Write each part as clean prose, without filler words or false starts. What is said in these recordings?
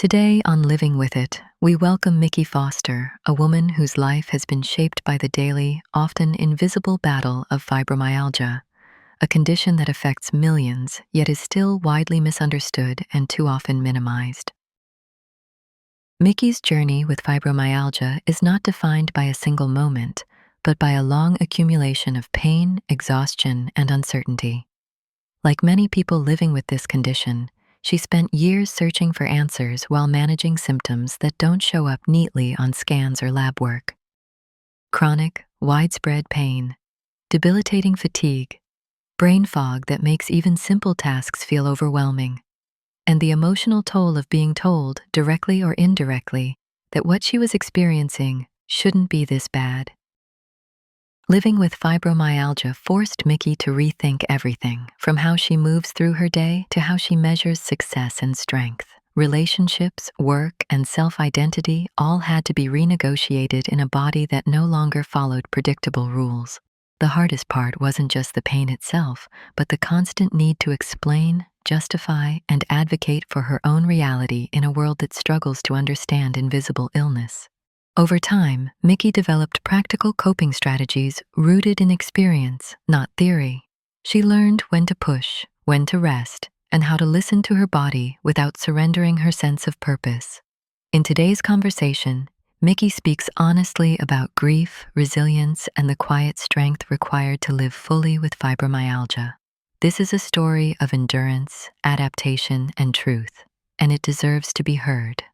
Today on Living With It, we welcome Mickey Foster, a woman whose life has been shaped by the daily, often invisible battle of fibromyalgia, a condition that affects millions yet is still widely misunderstood and too often minimized. Mickey's journey with fibromyalgia is not defined by a single moment, but by a long accumulation of pain, exhaustion, and uncertainty. Like many people living with this condition, she spent years searching for answers while managing symptoms that don't show up neatly on scans or lab work. Chronic, widespread pain, debilitating fatigue, brain fog that makes even simple tasks feel overwhelming, and the emotional toll of being told, directly or indirectly, that what she was experiencing shouldn't be this bad. Living with fibromyalgia forced Mickey to rethink everything, from how she moves through her day to how she measures success and strength. Relationships, work, and self-identity all had to be renegotiated in a body that no longer followed predictable rules. The hardest part wasn't just the pain itself, but the constant need to explain, justify, and advocate for her own reality in a world that struggles to understand invisible illness. Over time, Mickey developed practical coping strategies rooted in experience, not theory. She learned when to push, when to rest, and how to listen to her body without surrendering her sense of purpose. In today's conversation, Mickey speaks honestly about grief, resilience, and the quiet strength required to live fully with fibromyalgia. This is a story of endurance, adaptation, and truth, and it deserves to be heard.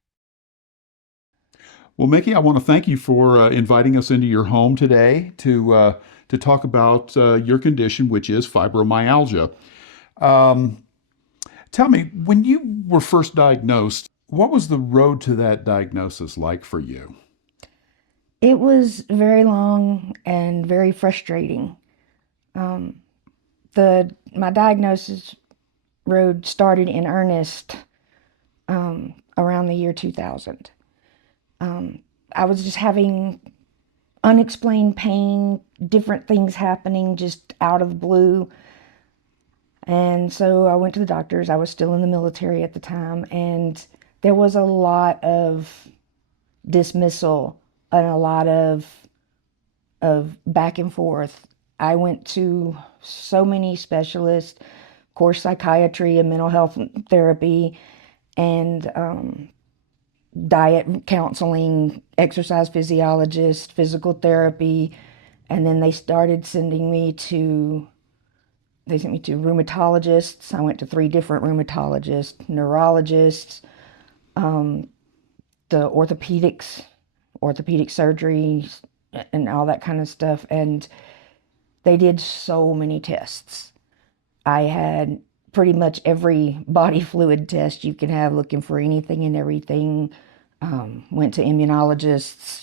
Well, Mickey, I want to thank you for inviting us into your home today to talk about your condition, which is fibromyalgia. Um, Tell me, when you were first diagnosed, what was the road to that diagnosis like for you? It was very long and very frustrating. Um, my diagnosis road started in earnest around the year 2000. I was just having unexplained pain, different things happening just out of the blue. And so I went to the doctors. I was still in the military at the time, and there was a lot of dismissal and a lot of back and forth. I went to so many specialists, of course, psychiatry and mental health therapy, and diet counseling, exercise physiologist, physical therapy, and then they sent me to rheumatologists. I went to 3 different rheumatologists, neurologists, the orthopedic surgery, and all that kind of stuff. And they did so many tests. I had pretty much every body fluid test you can have, looking for anything and everything. Went to immunologists,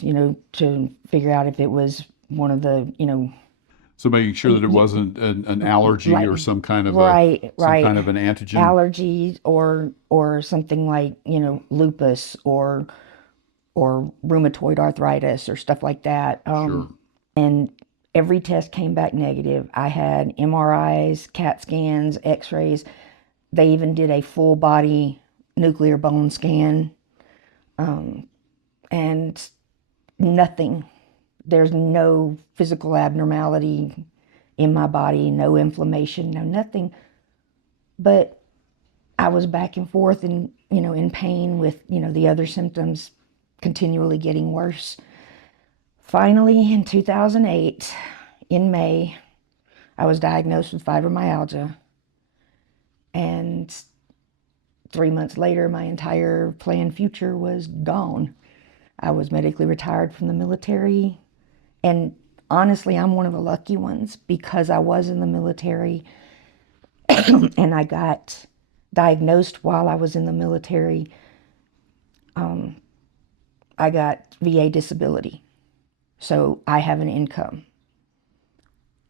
to figure out if it was one of the, So making sure that it wasn't an allergy like, or right, some right, kind of an antigen. allergies or something like, lupus or rheumatoid arthritis or stuff like that. Sure. And every test came back negative. I had MRIs, CAT scans, X-rays. They even did a full body nuclear bone scan, and nothing. There's no physical abnormality in my body, no inflammation, no nothing. But I was back and forth and, in pain with, the other symptoms continually getting worse. Finally, in 2008, in May, I was diagnosed with fibromyalgia. And 3 months later, my entire planned future was gone. I was medically retired from the military. And honestly, I'm one of the lucky ones because I was in the military and I got diagnosed while I was in the military. I got VA disability. So I have an income.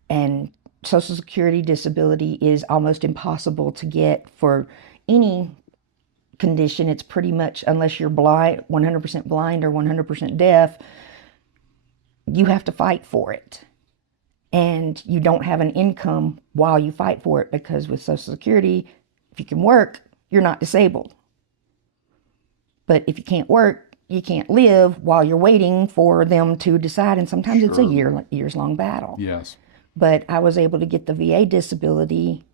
And Social Security disability is almost impossible to get for any condition. It's pretty much, unless you're blind, 100% blind or 100% deaf, you have to fight for it. And you don't have an income while you fight for it, because with Social Security, if you can work, you're not disabled. But if you can't work, you can't live while you're waiting for them to decide. And sometimes it's a years long battle. Yes. But I was able to get the VA disability,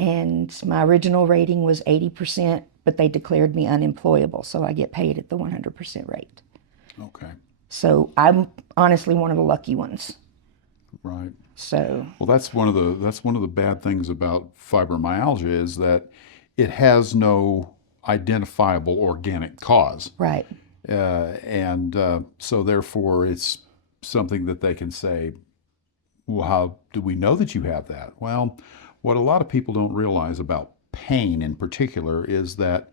and my original rating was 80%, but they declared me unemployable. So I get paid at the 100% rate. Okay. So I'm honestly one of the lucky ones. Right. So, well, that's one of the bad things about fibromyalgia is that it has no identifiable organic cause. right. So therefore it's something that they can say, well, how do we know that you have that? Well, what a lot of people don't realize about pain in particular is that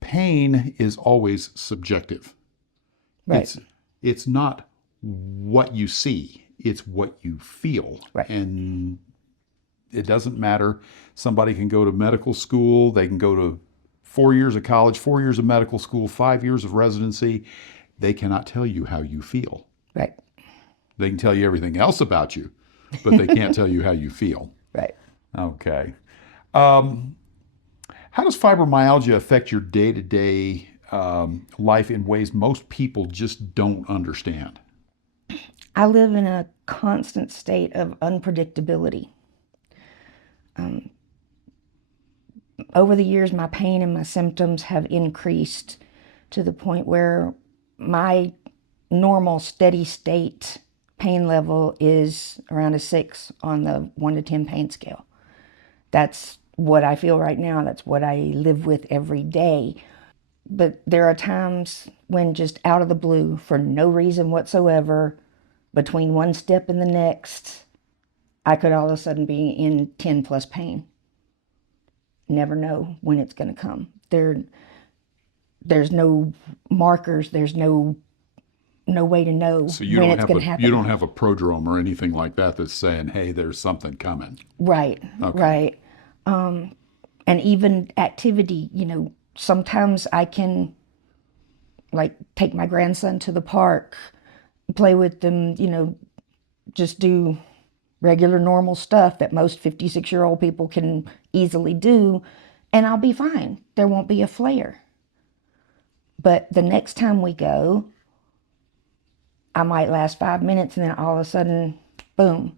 pain is always subjective. Right. It's not what you see, it's what you feel. Right. And it doesn't matter. Somebody can go to medical school, they can go to 4 years of college, 4 years of medical school, 5 years of residency. They cannot tell you how you feel. Right. They can tell you everything else about you, but they can't tell you how you feel. Right. Okay. How does fibromyalgia affect your day-to-day life in ways most people just don't understand? I live in a constant state of unpredictability. Over the years, my pain and my symptoms have increased to the point where my normal steady state pain level is around a 6 on the 1 to 10 pain scale. That's what I feel right now. That's what I live with every day. But there are times when just out of the blue, for no reason whatsoever, between one step and the next, I could all of a sudden be in 10 plus pain. Never know when it's going to come. There's no markers. There's no way to know So you when don't it's have going to happen. you don't have a prodrome or anything like that that's saying, hey, there's something coming. Right, Okay. right. And even activity, sometimes I can like take my grandson to the park, play with them, just do regular normal stuff that most 56-year-old people can easily do, and I'll be fine. There won't be a flare. But the next time we go, I might last 5 minutes, and then all of a sudden, boom,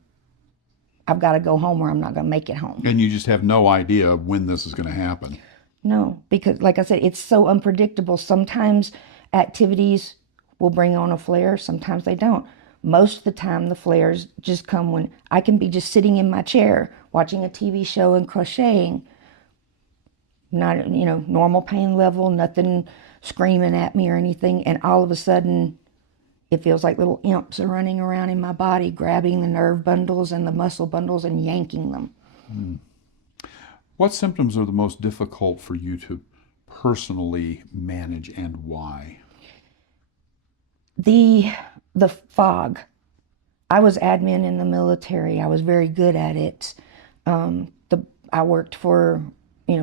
I've got to go home or I'm not going to make it home. And you just have no idea when this is going to happen. No, because like I said, it's so unpredictable. Sometimes activities will bring on a flare, sometimes they don't. Most of the time, the flares just come when I can be just sitting in my chair watching a TV show and crocheting. Not, normal pain level, nothing screaming at me or anything. And all of a sudden, it feels like little imps are running around in my body, grabbing the nerve bundles and the muscle bundles and yanking them. What symptoms are the most difficult for you to personally manage and why? The fog. I was admin in the military. I was very good at it. I worked for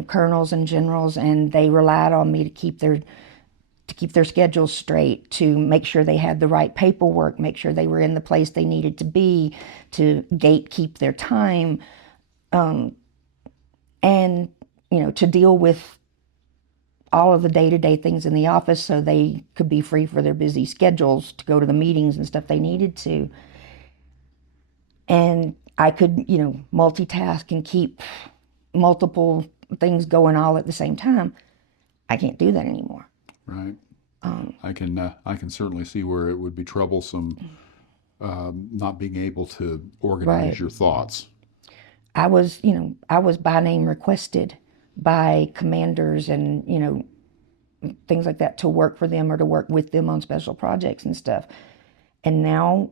colonels and generals, and they relied on me to keep their schedules straight, to make sure they had the right paperwork, make sure they were in the place they needed to be, to gatekeep their time, and to deal with all of the day-to-day things in the office so they could be free for their busy schedules to go to the meetings and stuff they needed to. And I could, multitask and keep multiple things going all at the same time. I can't do that anymore. Right. I can certainly see where it would be troublesome not being able to organize Right. your thoughts. I was by name requested by commanders and, things like that to work for them or to work with them on special projects and stuff. And now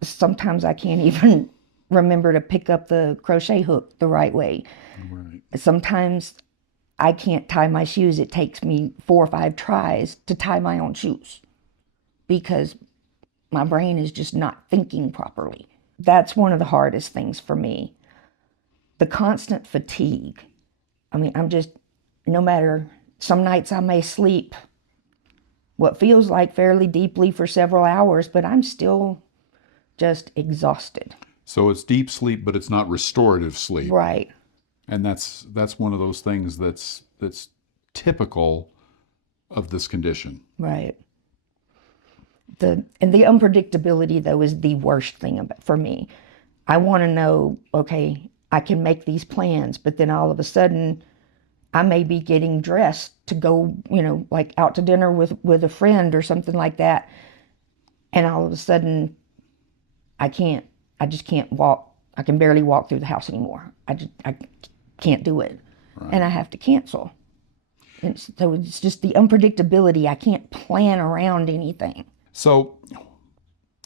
sometimes I can't even remember to pick up the crochet hook the right way. Right. Sometimes I can't tie my shoes. It takes me 4 or 5 tries to tie my own shoes because my brain is just not thinking properly. That's one of the hardest things for me. The constant fatigue. I mean, no matter, some nights I may sleep what feels like fairly deeply for several hours, but I'm still just exhausted. So it's deep sleep, but it's not restorative sleep. Right. And that's one of those things that's typical of this condition. Right. And the unpredictability, though, is the worst thing for me. I want to know, okay, I can make these plans, but then all of a sudden I may be getting dressed to go, like out to dinner with a friend or something like that. And all of a sudden I just can't walk. I can barely walk through the house anymore. I can't do it. Right. And I have to cancel. And so it's just the unpredictability. I can't plan around anything. So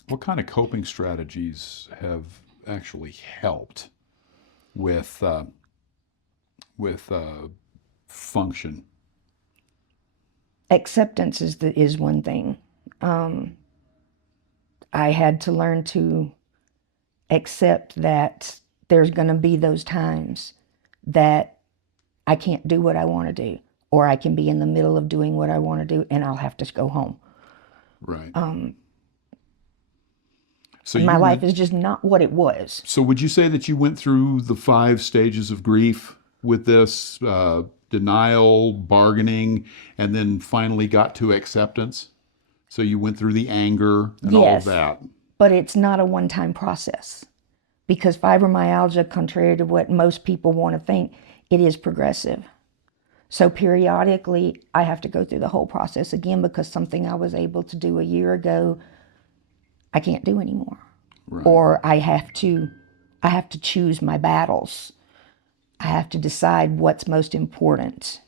what kind of coping strategies have actually helped with function? Acceptance is one thing. I had to learn to accept that there's going to be those times that I can't do what I want to do, or I can be in the middle of doing what I want to do and I'll have to go home. Right. My life is just not what it was. So would you say that you went through the 5 stages of grief with this, denial, bargaining, and then finally got to acceptance? So you went through the anger and all of that. But it's not a one-time process, because fibromyalgia, contrary to what most people want to think, it is progressive. So periodically, I have to go through the whole process again, because something I was able to do a year ago, I can't do anymore. Right. Or I have to choose my battles. I have to decide what's most important.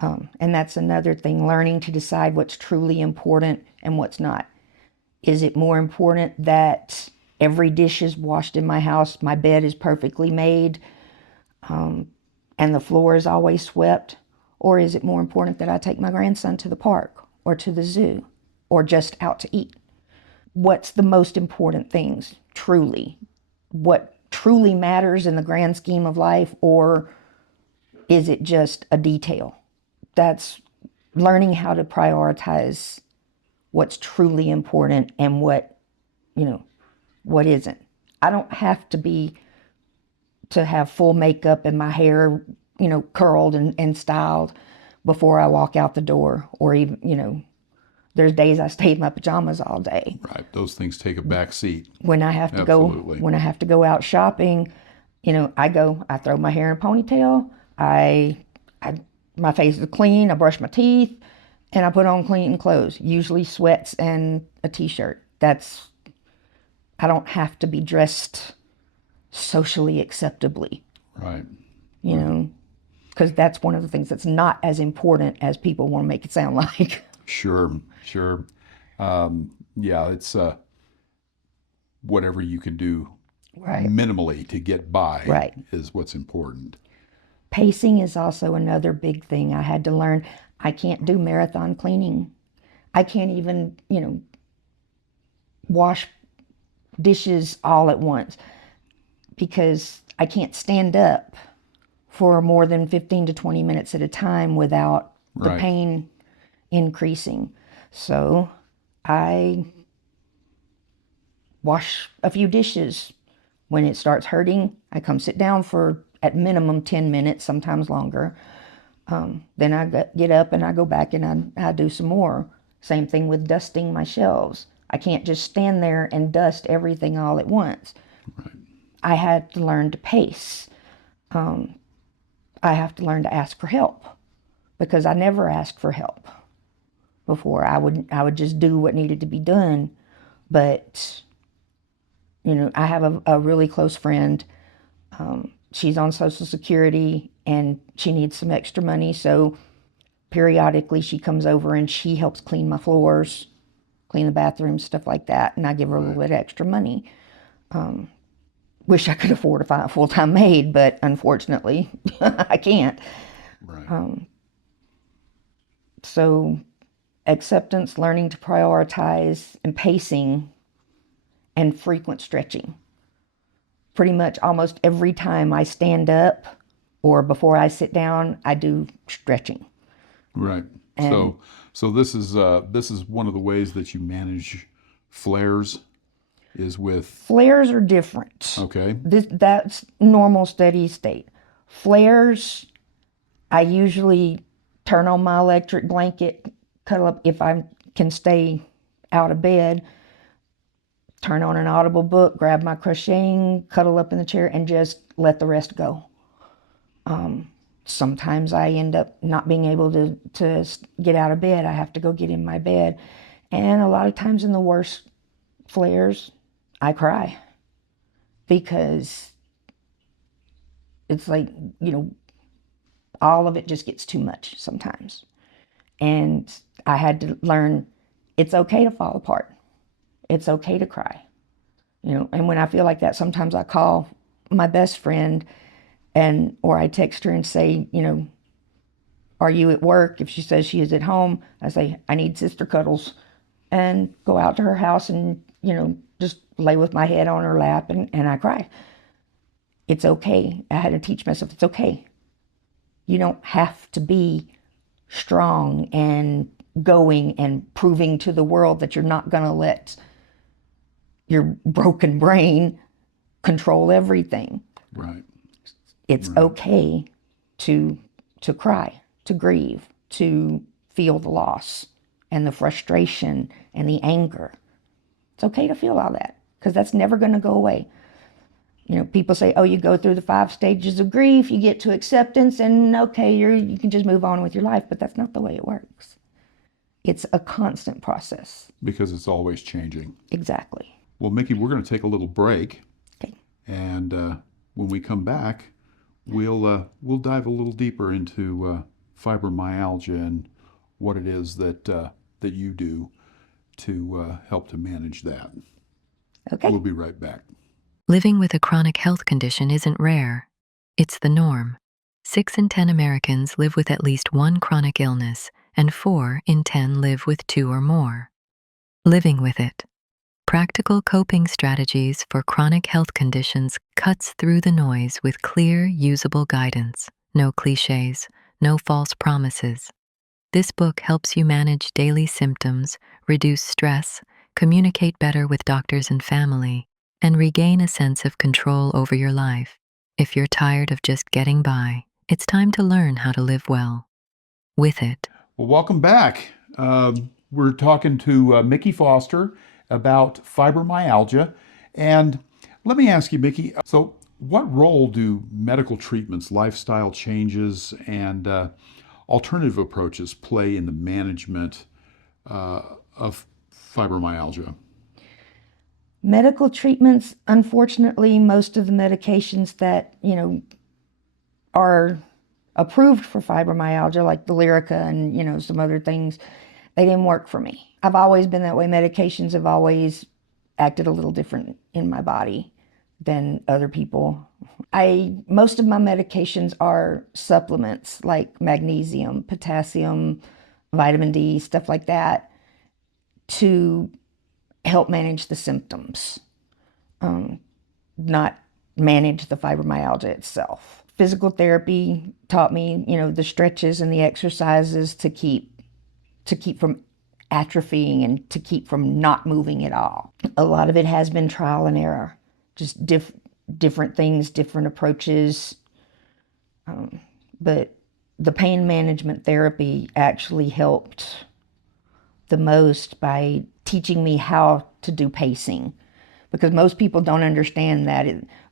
And that's another thing, learning to decide what's truly important and what's not. Is it more important that every dish is washed in my house, my bed is perfectly made, and the floor is always swept? Or is it more important that I take my grandson to the park or to the zoo or just out to eat? What's the most important things, truly? What truly matters in the grand scheme of life, or is it just a detail? That's learning how to prioritize what's truly important and what isn't. I don't have to have full makeup and my hair, curled and styled before I walk out the door, or even, there's days I stay in my pajamas all day. Right. Those things take a back seat. When I have to Absolutely. when I have to go out shopping, I throw my hair in a ponytail. My face is clean. I brush my teeth, and I put on clean clothes, usually sweats and a t-shirt. I don't have to be dressed socially acceptably. Right. Because that's one of the things that's not as important as people want to make it sound like. Sure. Yeah, it's whatever you can do Right. minimally to get by Right. is what's important. Pacing is also another big thing I had to learn. I can't do marathon cleaning. I can't even, wash dishes all at once, because I can't stand up for more than 15 to 20 minutes at a time without the Right. pain increasing. So I wash a few dishes. When it starts hurting, I come sit down for at minimum 10 minutes, sometimes longer. Then I get up and I go back and I do some more. Same thing with dusting my shelves. I can't just stand there and dust everything all at once. Right. I had to learn to pace. I have to learn to ask for help, because I never asked for help before. I would just do what needed to be done. But I have a really close friend. She's on Social Security and she needs some extra money, so periodically she comes over and she helps clean my floors, clean the bathrooms, stuff like that, and I give her a little bit extra money. Wish I could afford to find a full-time maid, but unfortunately I can't. Right. So acceptance, learning to prioritize, and pacing, and frequent stretching. Pretty much almost every time I stand up or before I sit down, I do stretching. Right. So this is one of the ways that you manage flares, is with. Flares are different. Okay. That's normal, steady state. Flares, I usually turn on my electric blanket cuddle up. If I can stay out of bed, turn on an Audible book, grab my crocheting, cuddle up in the chair, and just let the rest go. Sometimes I end up not being able to get out of bed. I have to go get in my bed. And a lot of times in the worst flares, I cry because it's like, all of it just gets too much sometimes. And I had to learn it's okay to fall apart. It's okay to cry. And when I feel like that, sometimes I call my best friend or I text her and say, are you at work? If she says she is at home, I say, I need sister cuddles, and go out to her house and, just lay with my head on her lap and I cry. It's okay. I had to teach myself it's okay. You don't have to be strong and going and proving to the world that you're not going to let your broken brain control everything. Right. It's okay to cry, to grieve, to feel the loss and the frustration and the anger. It's okay to feel all that because that's never going to go away. People say, oh, you go through the 5 stages of grief, you get to acceptance, and okay, you can just move on with your life, but that's not the way it works. It's a constant process. Because it's always changing. Exactly. Well, Mickey, we're going to take a little break. Okay. And when we come back, we'll dive a little deeper into fibromyalgia and what it is that you do to help to manage that. Okay. We'll be right back. Living with a chronic health condition isn't rare. It's the norm. 6 in 10 Americans live with at least one chronic illness, and 4 in 10 live with 2 or more. Living with it. Practical coping strategies for chronic health conditions cuts through the noise with clear, usable guidance. No cliches, no false promises. This book helps you manage daily symptoms, reduce stress, communicate better with doctors and family, and regain a sense of control over your life. If you're tired of just getting by, it's time to learn how to live well. With it. Well, welcome back. We're talking to Mickey Foster about fibromyalgia. And let me ask you, Mickey, so what role do medical treatments, lifestyle changes, and alternative approaches play in the management of fibromyalgia? Medical treatments, unfortunately, most of the medications that, are approved for fibromyalgia, like the Lyrica and, some other things, they didn't work for me. I've always been that way. Medications have always acted a little different in my body than other people. Most of my medications are supplements like magnesium, potassium, vitamin D, stuff like that, to help manage the symptoms, not manage the fibromyalgia itself. Physical therapy taught me, the stretches and the exercises to keep from atrophying and to keep from not moving at all. A lot of it has been trial and error, just different things, different approaches. But the pain management therapy actually helped the most by teaching me how to do pacing, because most people don't understand that.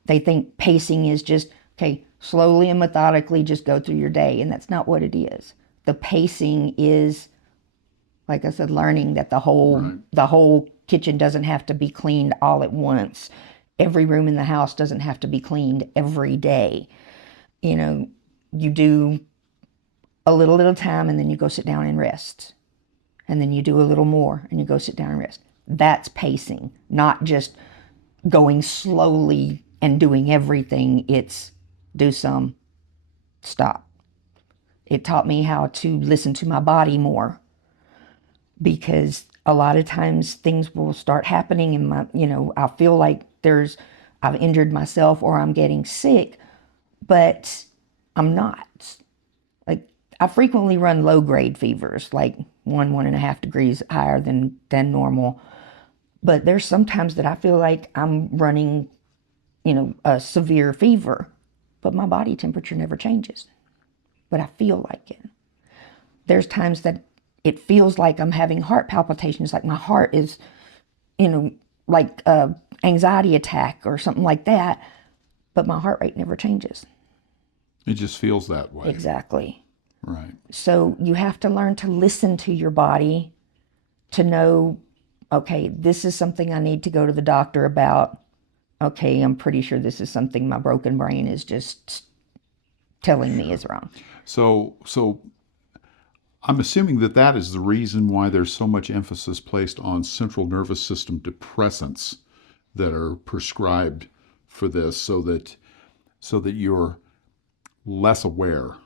They think pacing is just, okay, slowly and methodically just go through your day, and that's not what it is. The pacing is, like I said, learning that the whole kitchen doesn't have to be cleaned all at once. Every room in the house doesn't have to be cleaned every day. You do a little at a time, and then you go sit down and rest. And then you do a little more, and you go sit down and rest. That's pacing, not just going slowly and doing everything. It's do some, stop. It taught me how to listen to my body more, because a lot of times things will start happening in my, I feel like I've injured myself or I'm getting sick, but I'm not. Like, I frequently run low-grade fevers, like 1.5 degrees higher than normal. But there's sometimes that I feel like I'm running, a severe fever, but my body temperature never changes. But I feel like it. There's times that it feels like I'm having heart palpitations, like my heart is, like a anxiety attack or something like that, but my heart rate never changes. It just feels that way. Exactly. Right. So you have to learn to listen to your body to know, okay, this is something I need to go to the doctor about. Okay, I'm pretty sure this is something my broken brain is just telling me is wrong. So I'm assuming that that is the reason why there's so much emphasis placed on central nervous system depressants that are prescribed for this, so that you're less aware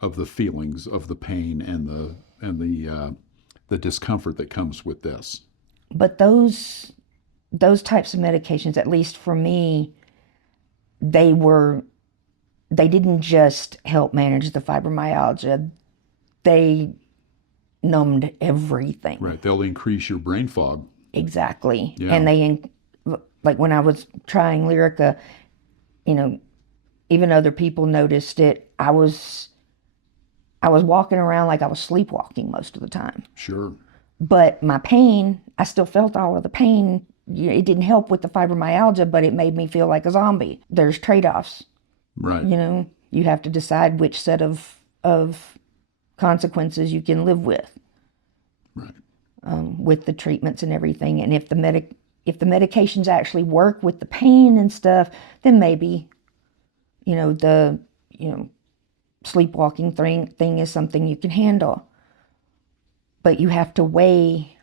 of the feelings of the pain and the discomfort that comes with this. But those types of medications, at least for me, they didn't just help manage the fibromyalgia. They numbed everything. Right. They'll increase your brain fog. Exactly. Yeah. And like when I was trying Lyrica, even other people noticed it. I was walking around like I was sleepwalking most of the time. Sure. But my pain, I still felt all of the pain. It didn't help with the fibromyalgia, but it made me feel like a zombie. There's trade-offs. Right. You have to decide which set of consequences you can live with. Right. With the treatments and everything. And if the medications actually work with the pain and stuff, then maybe, the sleepwalking thing is something you can handle. But you have to weigh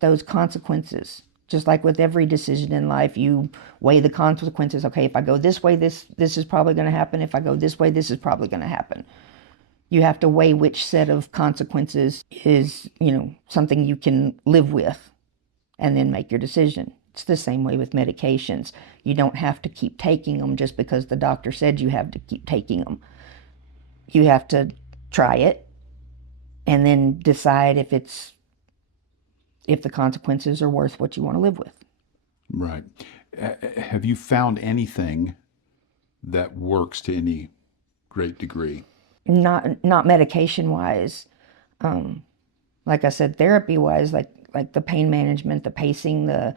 those consequences. Just like with every decision in life, you weigh the consequences. Okay, if I go this way, this is probably going to happen. If I go this way, this is probably going to happen. You have to weigh which set of consequences is, something you can live with, and then make your decision. It's the same way with medications. You don't have to keep taking them just because the doctor said you have to keep taking them. You have to try it and then decide if the consequences are worth what you want to live with. Right. Have you found anything that works to any great degree? Not medication wise. Like I said, therapy wise, like the pain management, the pacing, the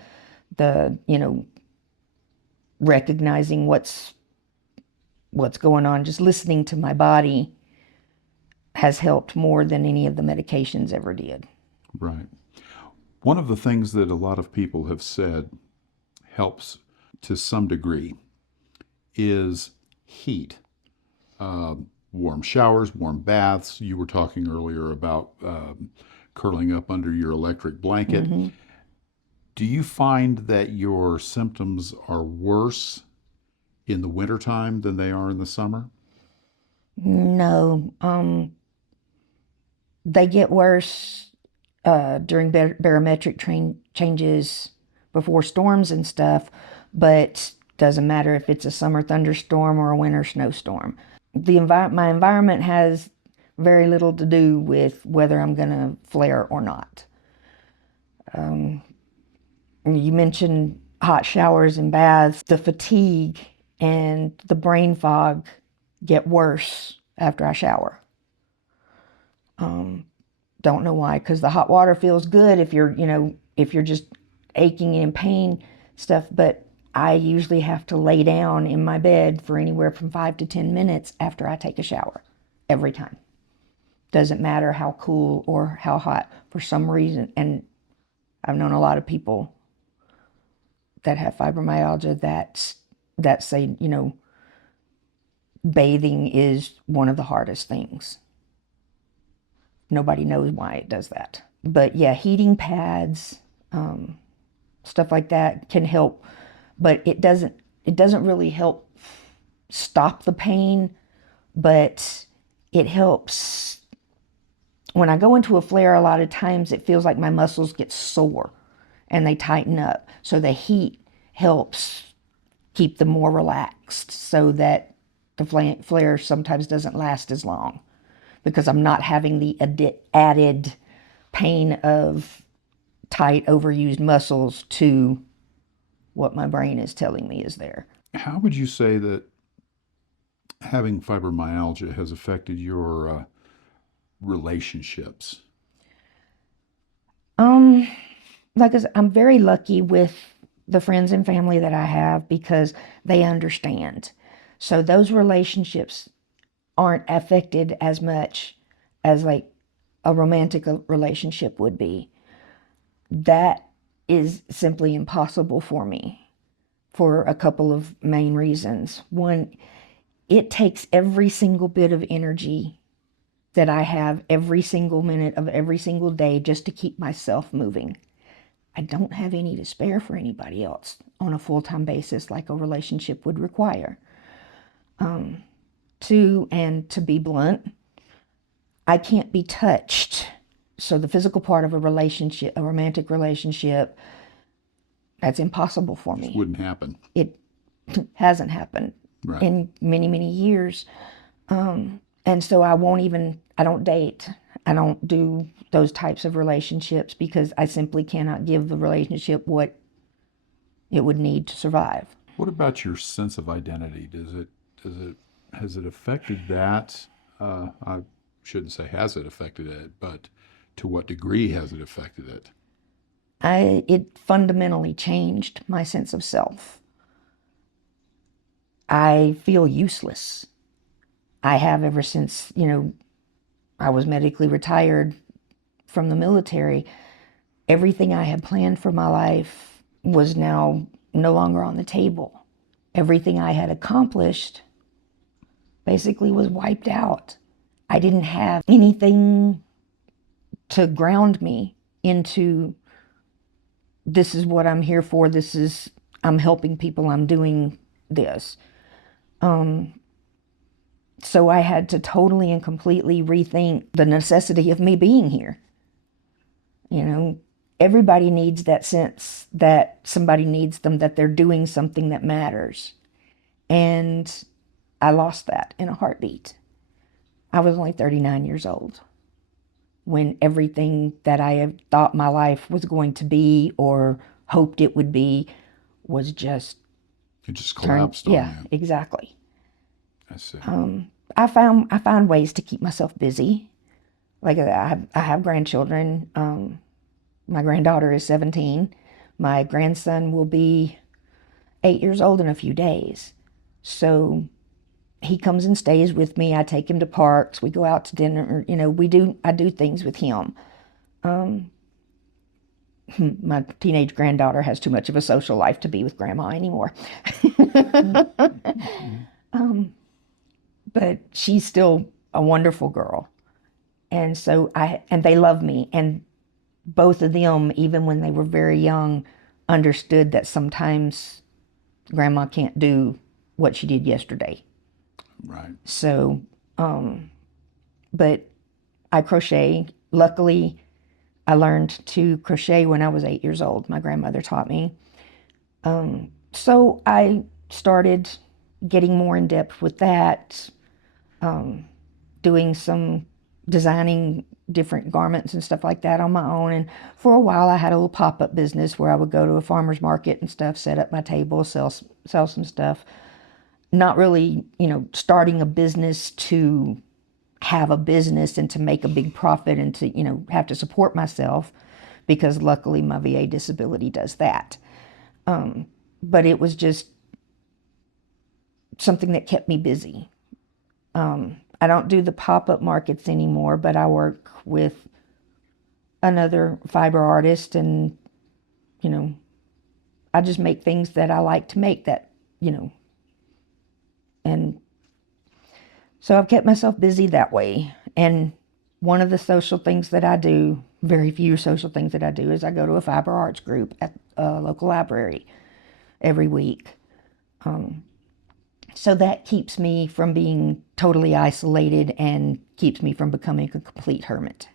recognizing what's going on, just listening to my body has helped more than any of the medications ever did. Right. One of the things that a lot of people have said helps to some degree is heat. Warm showers, warm baths. You were talking earlier about curling up under your electric blanket. Mm-hmm. Do you find that your symptoms are worse in the wintertime than they are in the summer? No, they get worse during barometric changes before storms and stuff, but doesn't matter if it's a summer thunderstorm or a winter snowstorm. My environment has very little to do with whether I'm going to flare or not. You mentioned hot showers and baths. The fatigue and the brain fog get worse after I shower. Don't know why, because the hot water feels good if you're just aching and in pain stuff, but I usually have to lay down in my bed for anywhere from 5 to 10 minutes after I take a shower, every time. Doesn't matter how cool or how hot, for some reason. And I've known a lot of people that have fibromyalgia that say, bathing is one of the hardest things. Nobody knows why it does that. But yeah, heating pads, stuff like that can help, but it doesn't really help stop the pain, but it helps. When I go into a flare, a lot of times it feels like my muscles get sore and they tighten up. So the heat helps keep them more relaxed so that the flare sometimes doesn't last as long, because I'm not having the added pain of tight, overused muscles to what my brain is telling me is there. How would you say that having fibromyalgia has affected your relationships? Um, like I said, I'm very lucky with the friends and family that I have because they understand. So those relationships aren't affected as much as like a romantic relationship would be. That is simply impossible for me for a couple of main reasons. One, it takes every single bit of energy that I have every single minute of every single day just to keep myself moving. I don't have any to spare for anybody else on a full-time basis like a relationship would require. And to be blunt, I can't be touched. So the physical part of a relationship, a romantic relationship, that's impossible for Just me. wouldn't happen. It hasn't happened Right. in many, many years. And so I don't date. I don't do those types of relationships because I simply cannot give the relationship what it would need to survive. What about your sense of identity? Has it affected that? I shouldn't say has it affected it, but to what degree has it affected it? It fundamentally changed my sense of self. I feel useless. I have ever since, I was medically retired from the military. Everything I had planned for my life was now no longer on the table. Everything I had accomplished basically was wiped out. I didn't have anything to ground me into this is what I'm here for. I'm helping people. I'm doing this. So I had to totally and completely rethink the necessity of me being here. Everybody needs that sense that somebody needs them, that they're doing something that matters. And I lost that in a heartbeat. I was only 39 years old when everything that I had thought my life was going to be or hoped it would be was just It just collapsed on yeah, you. exactly. I see. I found ways to keep myself busy. Like I have grandchildren. My granddaughter is 17. My grandson will be 8 years old in a few days. So he comes and stays with me. I take him to parks. We go out to dinner. I do things with him. My teenage granddaughter has too much of a social life to be with grandma anymore. But she's still a wonderful girl. And and they love me. And both of them, even when they were very young, understood that sometimes grandma can't do what she did yesterday. Right. So, but I crochet. Luckily, I learned to crochet when I was 8 years old. My grandmother taught me. So I started getting more in depth with that, doing some designing different garments and stuff like that on my own. And for a while, I had a little pop-up business where I would go to a farmer's market and stuff, set up my table, sell some stuff. Not really, starting a business to have a business and to make a big profit and to, have to support myself, because luckily my VA disability does that. But it was just something that kept me busy. I don't do the pop-up markets anymore, but I work with another fiber artist, and I just make things that I like to make, that and so I've kept myself busy that way. And one of the social things that I do, very few social things that I do, is I go to a fiber arts group at a local library every week. So that keeps me from being totally isolated and keeps me from becoming a complete hermit.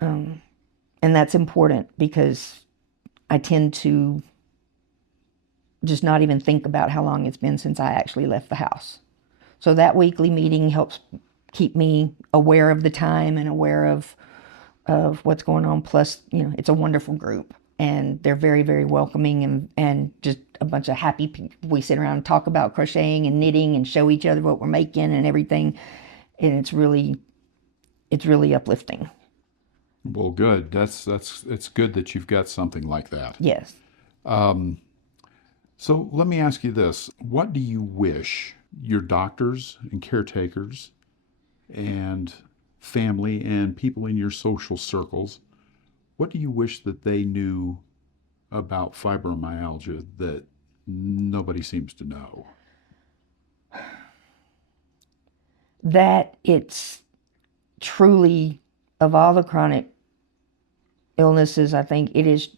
And that's important because I tend to just not even think about how long it's been since I actually left the house. So that weekly meeting helps keep me aware of the time and aware of what's going on. Plus, it's a wonderful group, and they're very, very welcoming, and just a bunch of happy people. We sit around and talk about crocheting and knitting and show each other what we're making and everything. And it's really uplifting. Well, good. It's good that you've got something like that. Yes. So let me ask you this. What do you wish your doctors and caretakers and family and people in your social circles, what do you wish that they knew about fibromyalgia that nobody seems to know? That it's truly, of all the chronic illnesses, I think it is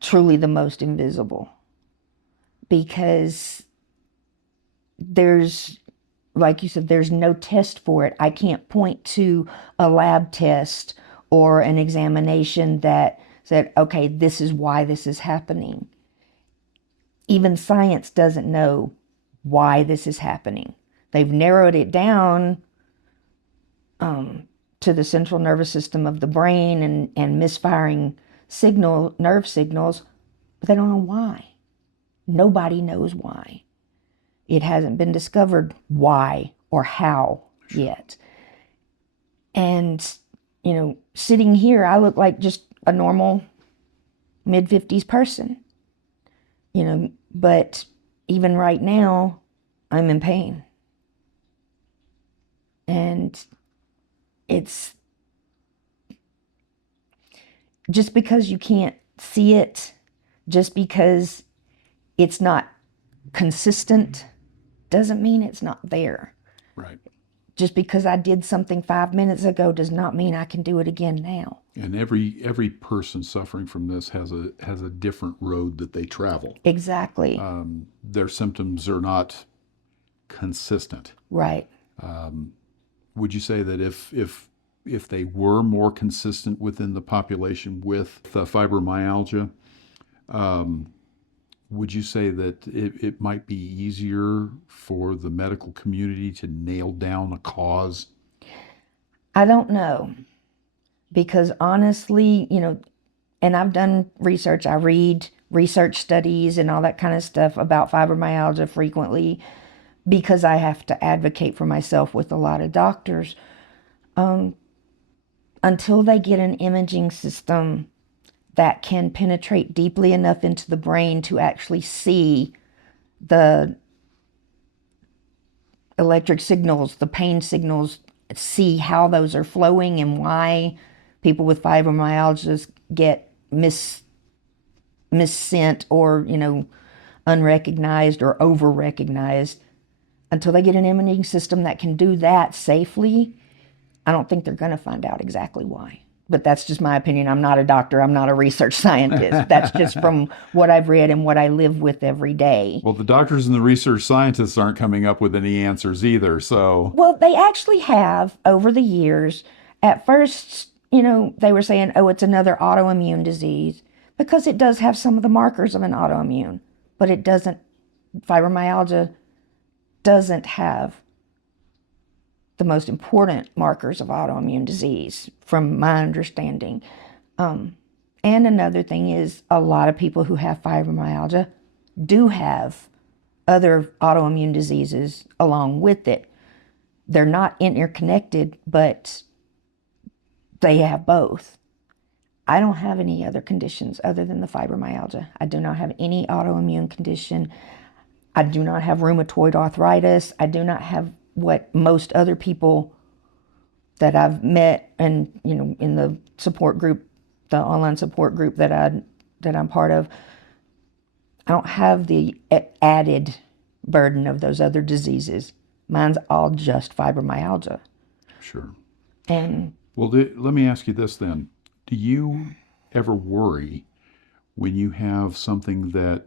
truly the most invisible, because there's, like you said, there's no test for it. I can't point to a lab test or an examination that said, okay, this is why this is happening. Even science doesn't know why this is happening. They've narrowed it down to the central nervous system of the brain and misfiring nerve signals, but they don't know why. Nobody knows why. It hasn't been discovered why or how yet. And, sitting here, I look like just a normal mid-50s person, but even right now, I'm in pain. And it's just because you can't see it, just because it's not consistent, doesn't mean it's not there. Right. Just because I did something 5 minutes ago does not mean I can do it again now. And every person suffering from this has a different road that they travel. Exactly. Their symptoms are not consistent. Right. Would you say that if they were more consistent within the population with fibromyalgia, would you say that it might be easier for the medical community to nail down a cause? I don't know, because honestly, and I've done research, I read research studies and all that kind of stuff about fibromyalgia frequently, because I have to advocate for myself with a lot of doctors. Until they get an imaging system that can penetrate deeply enough into the brain to actually see the electric signals, the pain signals, see how those are flowing and why people with fibromyalgia get missent or, unrecognized or over-recognized. Until they get an imaging system that can do that safely, I don't think they're going to find out exactly why. But that's just my opinion. I'm not a doctor. I'm not a research scientist. That's just from what I've read and what I live with every day. Well, the doctors and the research scientists aren't coming up with any answers either, so. Well, they actually have over the years. At first, they were saying, oh, it's another autoimmune disease, because it does have some of the markers of an autoimmune, but it doesn't. Fibromyalgia doesn't have the most important markers of autoimmune disease, from my understanding. And another thing is, a lot of people who have fibromyalgia do have other autoimmune diseases along with it. They're not interconnected, but they have both. I don't have any other conditions other than the fibromyalgia. I do not have any autoimmune condition. I do not have rheumatoid arthritis. I do not have what most other people that I've met and, in the support group, the online support group that I'm part of, I don't have the added burden of those other diseases. Mine's all just fibromyalgia. Sure. And well, let me ask you this then. Do you ever worry when you have something that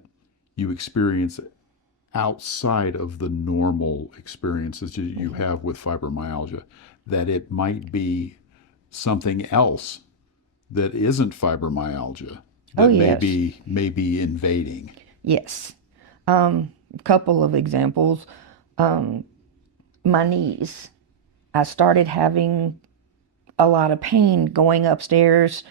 you experience outside of the normal experiences that you have with fibromyalgia, that it might be something else that isn't fibromyalgia that yes. may be invading? Yes. A couple of examples. My knees. I started having a lot of pain going upstairs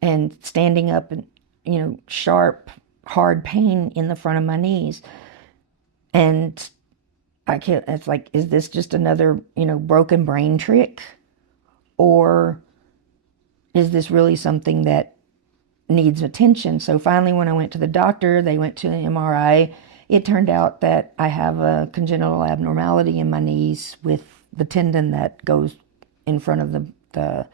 and standing up, and sharp, hard pain in the front of my knees. And it's like, is this just another, broken brain trick? Or is this really something that needs attention? So finally, when I went to the doctor, they went to an MRI. It turned out that I have a congenital abnormality in my knees with the tendon that goes in front of the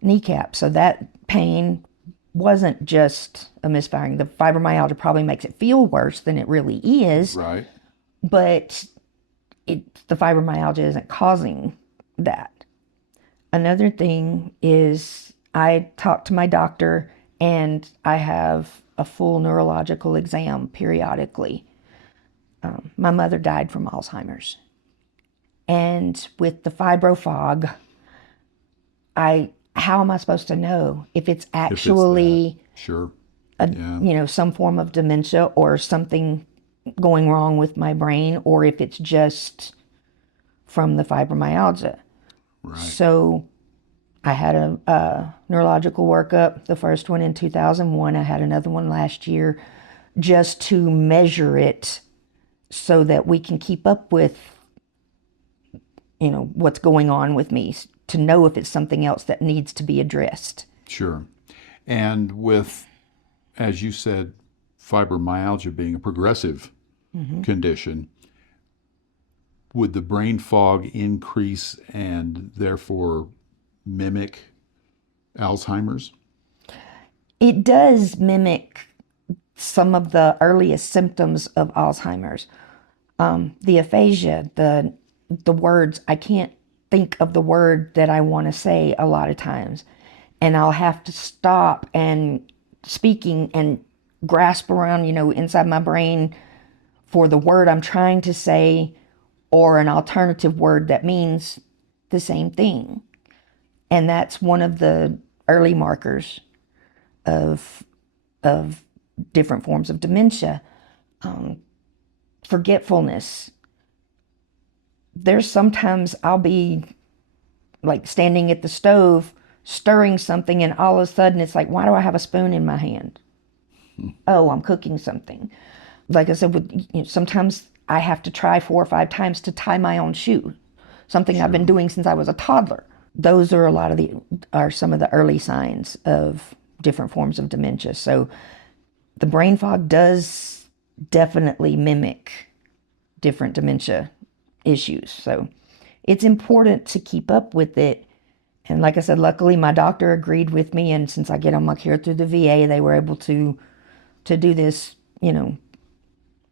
kneecap. So that pain wasn't just a misfiring. The fibromyalgia probably makes it feel worse than it really is, Right. but the fibromyalgia isn't causing that. Another thing is I talked to my doctor and I have a full neurological exam periodically. My mother died from Alzheimer's. And with the fibrofog, how am I supposed to know if it's If it's actually that. Sure. some form of dementia or something going wrong with my brain, or if it's just from the fibromyalgia? Right. So I had a neurological workup, the first one in 2001. I had another one last year just to measure it so that we can keep up with, what's going on with me, to know if it's something else that needs to be addressed. Sure. And with, as you said, fibromyalgia being a progressive condition, would the brain fog increase and therefore mimic Alzheimer's? It does mimic some of the earliest symptoms of Alzheimer's. The aphasia, the words, I can't think of the word that I want to say a lot of times. And I'll have to stop and speaking and grasp around, inside my brain for the word I'm trying to say or an alternative word that means the same thing. And that's one of the early markers of different forms of dementia. Forgetfulness. There's sometimes I'll be like standing at the stove stirring something and all of a sudden it's like, why do I have a spoon in my hand? Oh, I'm cooking something. Like I said, sometimes I have to try 4 or 5 times to tie my own shoe, something I've been doing since I was a toddler. Those are some of the early signs of different forms of dementia. So the brain fog does definitely mimic different dementia issues. So it's important to keep up with it. And like I said, luckily my doctor agreed with me. And since I get on my care through the VA, they were able to do this,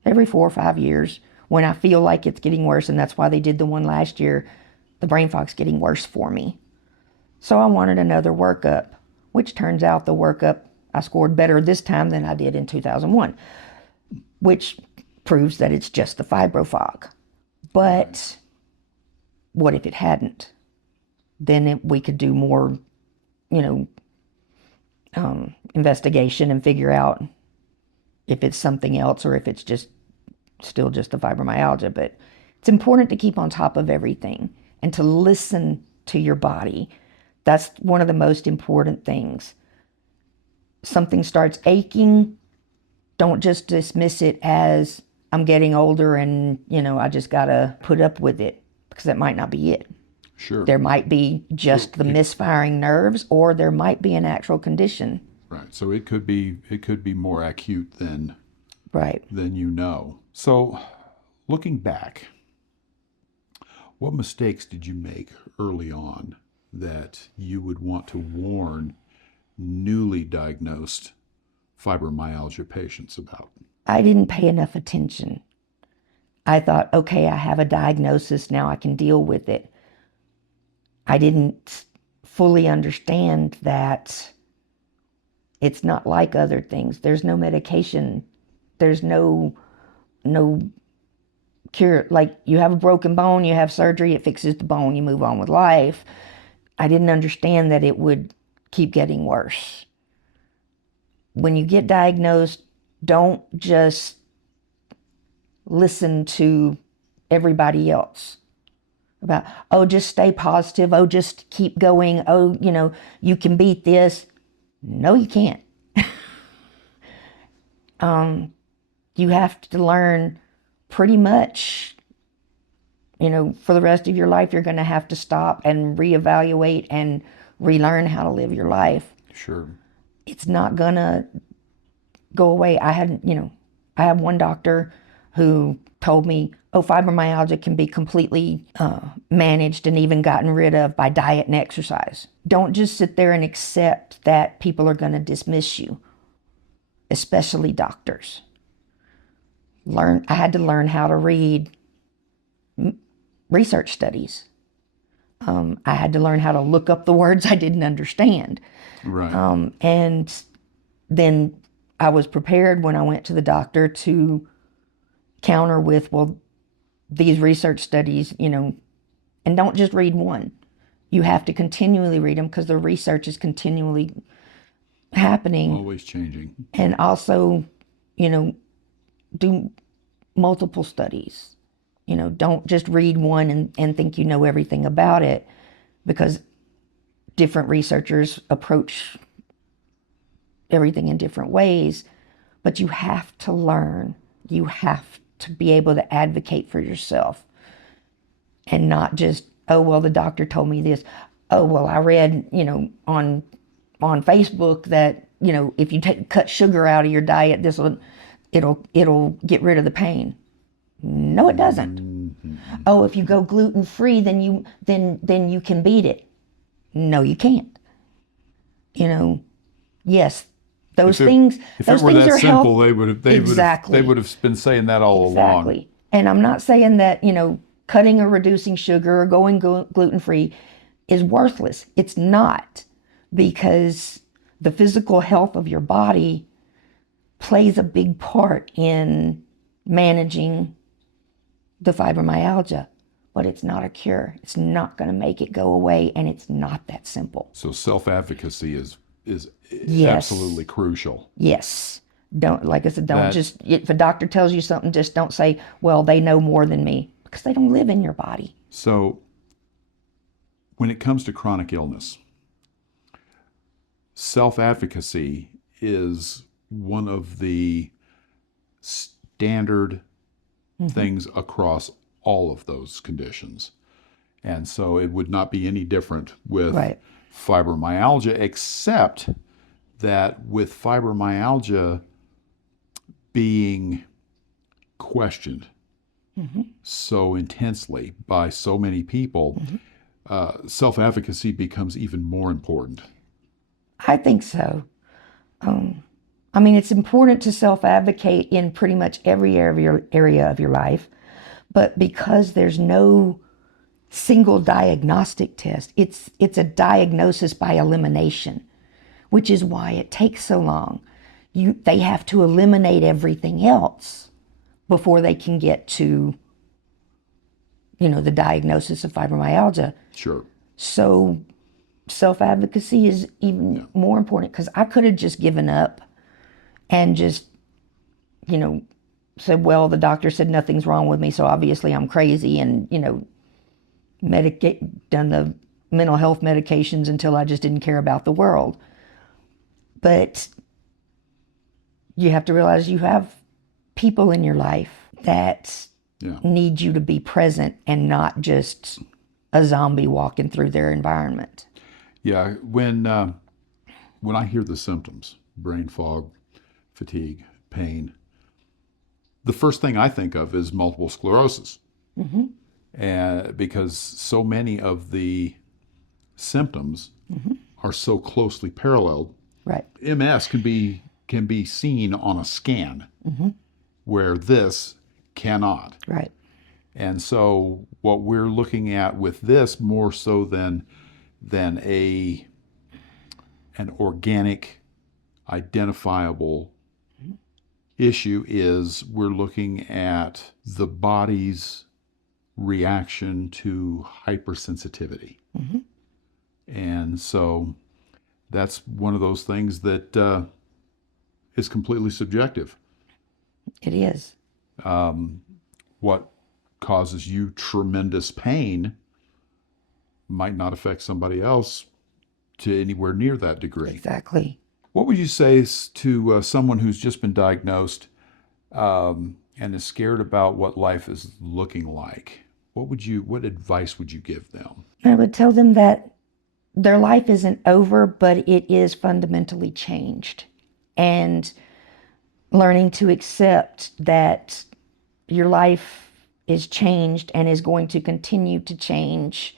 every 4 or 5 years when I feel like it's getting worse. And that's why they did the one last year. The brain fog's getting worse for me. So I wanted another workup, which turns out the workup, I scored better this time than I did in 2001, which proves that it's just the fibrofog. But what if it hadn't? Then we could do more, investigation and figure out if it's something else or if it's still just the fibromyalgia. But it's important to keep on top of everything and to listen to your body. That's one of the most important things. Something starts aching, don't just dismiss it as I'm getting older and, I just got to put up with it, because that might not be it. Sure. There might be just the misfiring nerves, or there might be an actual condition. Right. So it could be more acute than Right. So looking back, what mistakes did you make early on that you would want to warn newly diagnosed fibromyalgia patients about? I didn't pay enough attention. I thought, okay, I have a diagnosis, now I can deal with it. I didn't fully understand that it's not like other things. There's no medication. There's no cure. Like, you have a broken bone, you have surgery, it fixes the bone, you move on with life. I didn't understand that it would keep getting worse. When you get diagnosed, don't just listen to everybody else about, oh, just stay positive, oh, just keep going, oh, you can beat this. No, you can't. You have to learn pretty much, for the rest of your life, you're going to have to stop and reevaluate and relearn how to live your life, Sure. it's not gonna go away. I have one doctor who told me, oh, fibromyalgia can be completely managed and even gotten rid of by diet and exercise. Don't just sit there and accept that people are going to dismiss you, especially doctors. I had to learn how to read research studies. I had to learn how to look up the words I didn't understand. Right. And then I was prepared when I went to the doctor to counter with, well, these research studies, and don't just read one. You have to continually read them because the research is continually happening. Always changing. And also, do multiple studies. Don't just read one and think you know everything about it, because different researchers approach everything in different ways. But you have to learn. You have to be able to advocate for yourself and not just, oh, well, the doctor told me this. Oh, well, I read, on Facebook that, if you cut sugar out of your diet, it'll get rid of the pain. No, it doesn't. Mm-hmm. Oh, if you go gluten free, then you can beat it. No, you can't. Yes, those things. If those it were things that are simple, health. they would have been saying that all along. Exactly. And I'm not saying that, cutting or reducing sugar or going gluten free is worthless. It's not, because the physical health of your body plays a big part in managing the fibromyalgia, but it's not a cure. It's not going to make it go away, and it's not that simple. So self-advocacy is Yes. absolutely crucial. Yes. Like I said, if a doctor tells you something, just don't say, well, they know more than me, because they don't live in your body. So when it comes to chronic illness, self-advocacy is one of the standard things across all of those conditions. And so it would not be any different with Right. fibromyalgia, except that with fibromyalgia being questioned so intensely by so many people, self-advocacy becomes even more important. I think so. It's important to self-advocate in pretty much every area of your life, but because there's no single diagnostic test, it's a diagnosis by elimination, which is why it takes so long. They have to eliminate everything else before they can get to, the diagnosis of fibromyalgia. Sure. So self-advocacy is even more important, because I could have just given up and just, said, well, the doctor said nothing's wrong with me, so obviously I'm crazy, and, done the mental health medications until I just didn't care about the world. But you have to realize you have people in your life that need you to be present and not just a zombie walking through their environment. Yeah, when I hear the symptoms, brain fog, fatigue, pain, the first thing I think of is multiple sclerosis. And because so many of the symptoms are so closely paralleled. Right. MS can be seen on a scan, where this cannot. Right. And so what we're looking at with this, more so than an organic, identifiable issue, is we're looking at the body's reaction to hypersensitivity. And so that's one of those things that is completely subjective. It is. What causes you tremendous pain might not affect somebody else to anywhere near that degree. Exactly. What would you say to someone who's just been diagnosed and is scared about what life is looking like? What advice would you give them? I would tell them that their life isn't over, but it is fundamentally changed. And learning to accept that your life is changed and is going to continue to change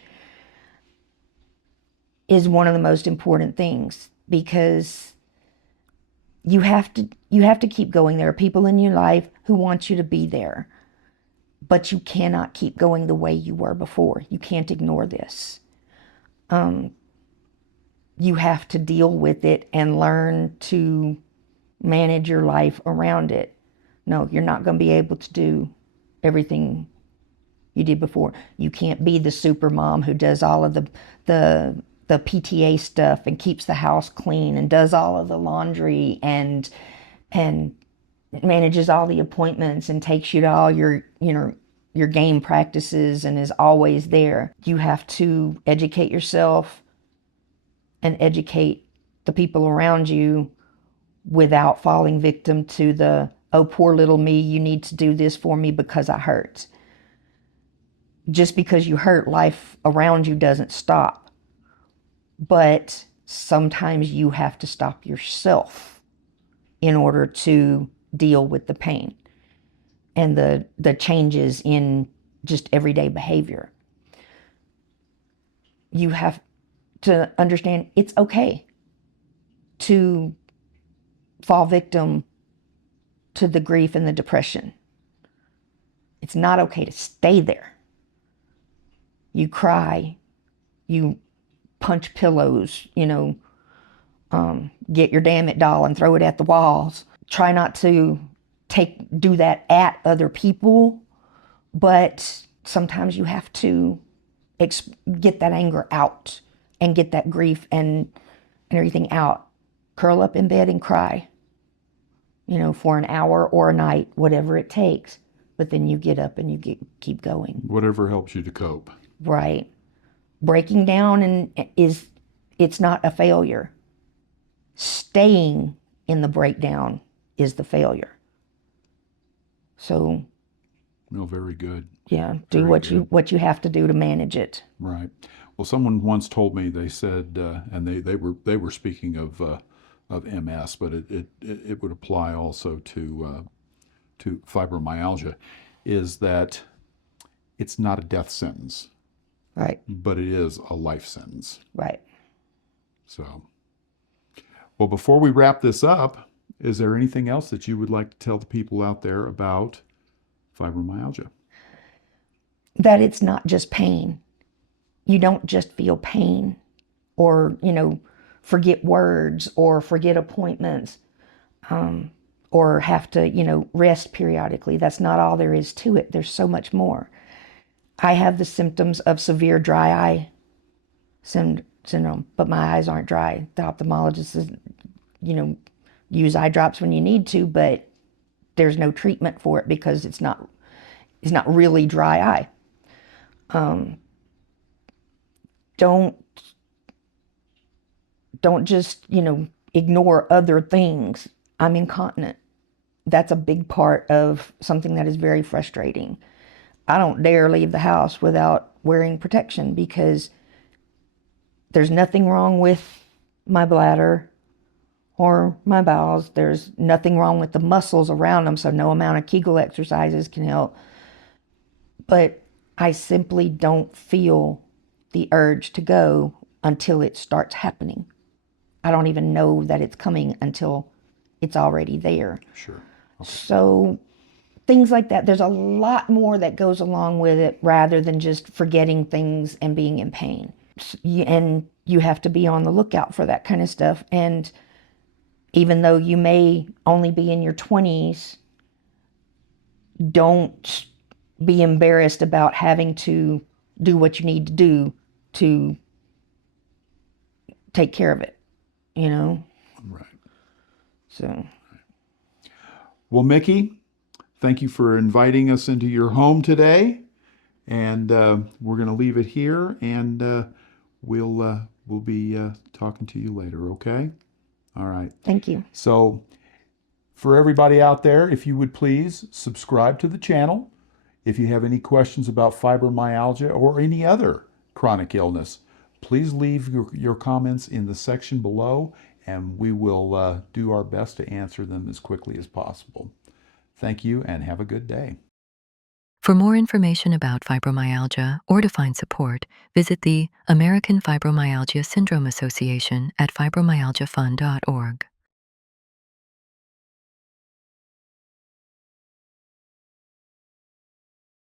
is one of the most important things, because you have to keep going. There are people in your life who want you to be there, but you cannot keep going the way you were before. You can't ignore this. You have to deal with it and learn to manage your life around it. No, you're not going to be able to do everything you did before. You can't be the super mom who does all of the PTA stuff and keeps the house clean and does all of the laundry and manages all the appointments and takes you to all your game practices and is always there. You have to educate yourself and educate the people around you without falling victim to the, oh, poor little me, you need to do this for me because I hurt. Just because you hurt, life around you doesn't stop. But sometimes you have to stop yourself in order to deal with the pain and the changes in just everyday behavior. You have to understand it's okay to fall victim to the grief and the depression. It's not okay to stay there. You cry, you punch pillows, get your damn it doll and throw it at the walls. Try not to do that at other people, but sometimes you have to get that anger out and get that grief and everything out. Curl up in bed and cry, for an hour or a night, whatever it takes. But then you get up and you keep going. Whatever helps you to cope. Right. Breaking down it's not a failure. Staying in the breakdown is the failure. So, well, very good. Yeah, do what you have to do to manage it. Right. Well, someone once told me, they said, and they were speaking of MS, but it would apply also to fibromyalgia, is that it's not a death sentence. Right. But it is a life sentence. Right. So, well, before we wrap this up, is there anything else that you would like to tell the people out there about fibromyalgia? That it's not just pain. You don't just feel pain or, forget words or forget appointments or have to, rest periodically. That's not all there is to it. There's so much more. I have the symptoms of severe dry eye syndrome, but my eyes aren't dry. The ophthalmologist says, use eye drops when you need to, but there's no treatment for it because it's not really dry eye. Don't just, ignore other things. I'm incontinent. That's a big part of something that is very frustrating. I don't dare leave the house without wearing protection because there's nothing wrong with my bladder or my bowels. There's nothing wrong with the muscles around them, so no amount of Kegel exercises can help. But I simply don't feel the urge to go until it starts happening. I don't even know that it's coming until it's already there. Sure. Okay. So things like that. There's a lot more that goes along with it rather than just forgetting things and being in pain. And you have to be on the lookout for that kind of stuff. And even though you may only be in your 20s, don't be embarrassed about having to do what you need to do to take care of it, Right. So. Well, Mickey, thank you for inviting us into your home today. And we're going to leave it here, and we'll be talking to you later, okay? All right. Thank you. So for everybody out there, if you would please subscribe to the channel. If you have any questions about fibromyalgia or any other chronic illness, please leave your comments in the section below, and we will do our best to answer them as quickly as possible. Thank you, and have a good day. For more information about fibromyalgia or to find support, visit the American Fibromyalgia Syndrome Association at fibromyalgiafund.org.